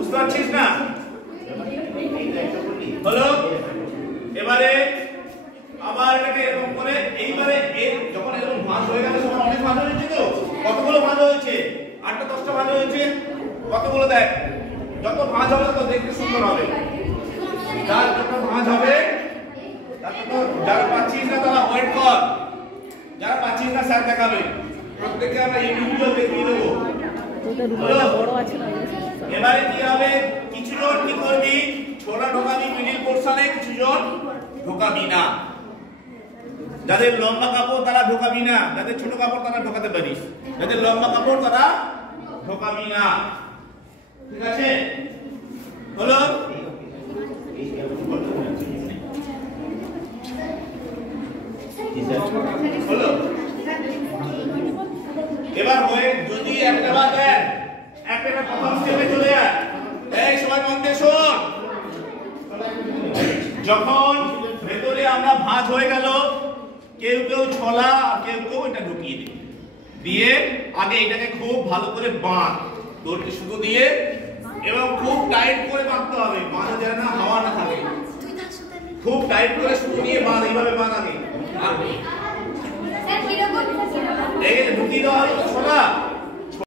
বুঝতে পারছিস না? হলো এবারে আবার এটাকে এরকম করে এইবারে এর যখন এরকম ভাঁজ হয়ে গেল তখন অনেক ভাঁজ হয়েছে তো কতগুলো ভাঁজ হয়েছে 8টা 10টা ভাঁজ হয়েছে কতগুলো দেখ যত ভাঁজ হবে তত দেখতে সুন্দর হবে যার যত ভাঁজ হবে তত যারা পাচ্ছিস না তারা ওয়েট কর যারা পাচ্ছিস না স্যার দেখাবে প্রত্যেককে আমরা ইন্ডিভিজুয়াল দেখিয়ে দেবো বড় আছে না এবারে কি হবে কিছু জন কি করবি ছোলা ঢোকাবি মিডল পোরশনে কিছু জন ঢোকাবি না যাদের লম্বা কাপড় তারা ঢোকাবি না যাদের ছোট কাপড় তারা ঢোকাতে পারিস যাদের লম্বা কাপড় তারা ঢোকাবি না ঠিক আছে হলো হলো এবার হয়ে যদি একটা বার দেন একটা প্রথম স্টেপে চলে যায় এই সবাই মন দিয়ে শোন যখন ভেতরে আমরা ভাঁজ হয়ে গেল কেউ কেউ ছলা আর কেউ কেউ এটা ঢুকিয়ে দিই দিয়ে আগে এটাকে খুব ভালো করে বাঁধ দড়িতে সুতো দিয়ে এবং খুব টাইট করে বাঁধতে হবে বাঁধা যেন না হাওয়া না থাকে খুব টাইট করে সুতো দিয়ে বাঁধ এইভাবে বাঁধ আগে এই যে ঢুকিয়ে দেওয়া হলো ছলা